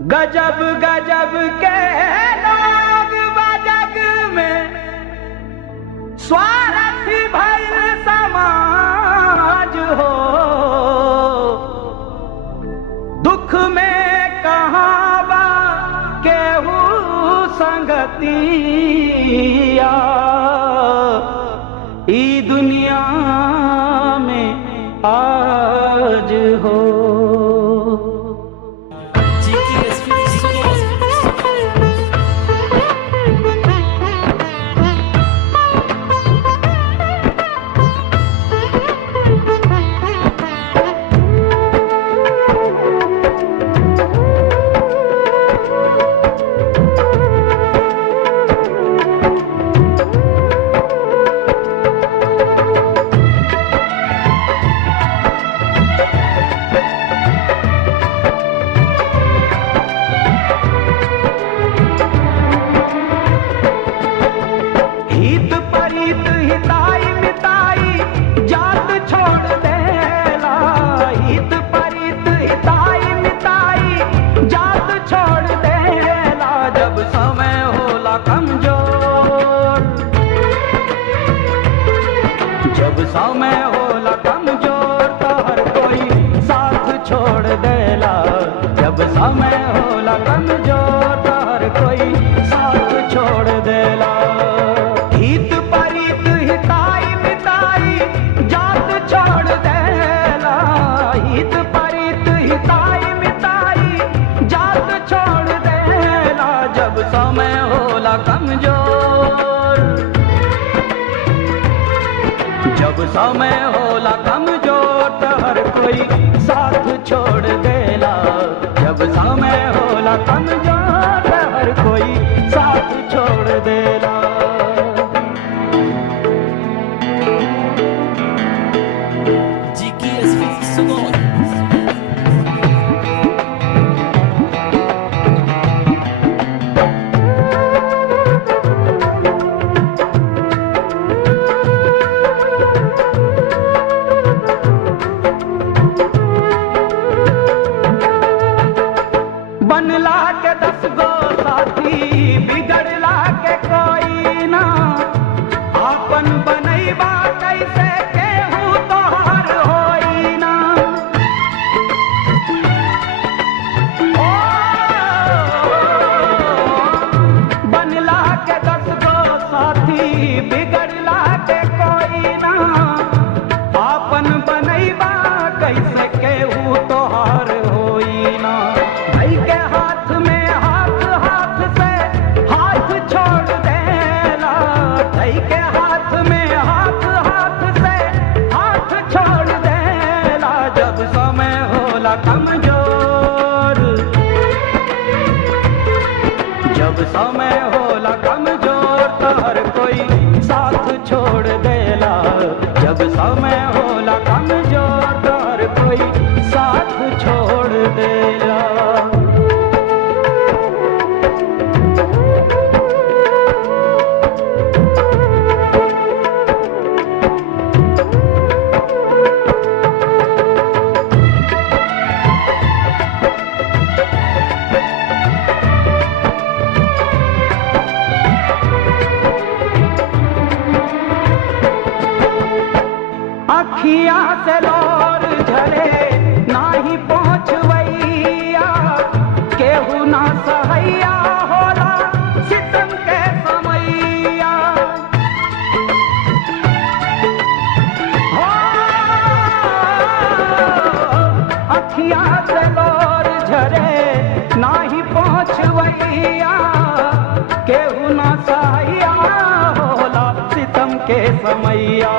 गजब गजब के लोग बजग में स्वार्थी भइल समाज हो। दुख में कहाँ बा केहू संगतिया, ई दुनिया में आज हो। हित परित हिताई मिताई जात छोड़ देला, हित परित हिताई मिताई जात छोड़ देला। जब समय होला कमजोर, जब समय होला कमजोर तो हर कोई साथ छोड़ देला। जब समय होला कमजोर तो हर कोई साथ छोड़ देला। हित परित हिताई मिताई जात छोड़ देला, हित परित हिताई मिताई जात छोड़ देला। जब समय होला कमजोर, जब समय होला कमजोर तो हर कोई साथ छोड़ देला। जब समय होला कमजोर तो हर कोई साथ छोड़ देला। बनला के 10 गो साथी बिगड़ला के कोई ना, आपन बनैबा कैसे केहू तोहर होई ना। ओ बनला के 10 गो साथी बिगड़ला के कोई ना, आपन बनैबा कैसे केहू तोहर होई ना। भाई के हाथ में हाथ हाथ से हाथ छोड़ देला, भाई के हाथ में हाथ हाथ से हाथ छोड़ देला। जब समय होला कमजोर, जब समय होला कमजोर तो हर कोई साथ छोड़ देला। जब समय होला कमजोर तो हर कोई साथ छोड़ देला। अखिया से लोर झरे नाही पहुँचवैया, केहू ना सहैया होला सितम के समैया। हो अखिया से लोर झरे नाही पहुँचवैया, केहू ना सहैया होला सितम के समैया।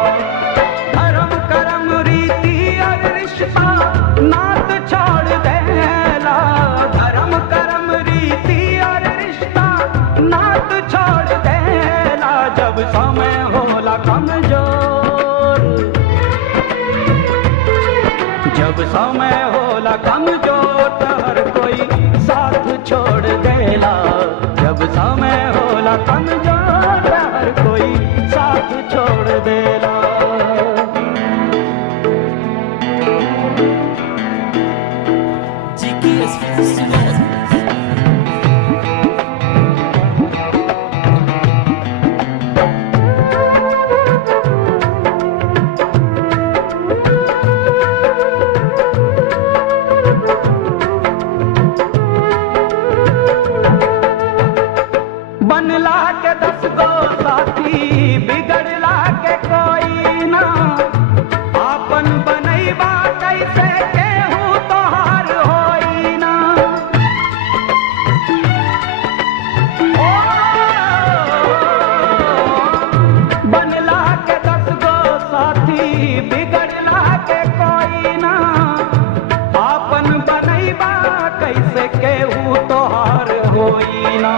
धर्म कर्म रीति और रिश्ता नात छोड़ देला, धर्म कर्म रीति और रिश्ता नात छोड़ देला। जब समय होला कमजोर, जब समय होला कमजोर तो हर कोई साथ छोड़ देला। जब समय होला कमजोर तो हर कोई साथ छोड़ देला। GQS केहू तोहार होई ना।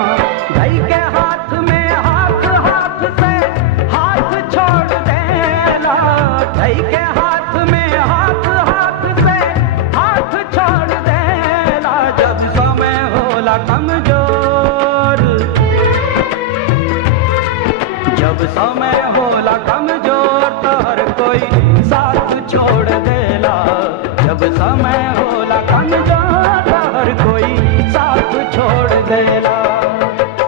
धई के हाथ में हाथ, हाथ से हाथ छोड़ देला। धई के हाथ में हाथ, हाथ से हाथ छोड़ देला। जब समय होला कमजोर, जब समय होला कमजोर तो हर कोई साथ छोड़ देला। जब समय होला कमजोर तो हर कोई साथ छोड़ देला।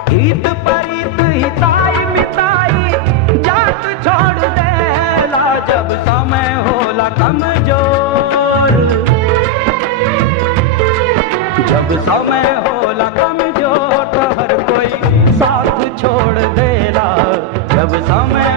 हित परित हिताई मिताई जात छोड़ देला। जब समय होला कमजोर, जब समय होला कमजोर तो हर कोई साथ छोड़ देला। जब समय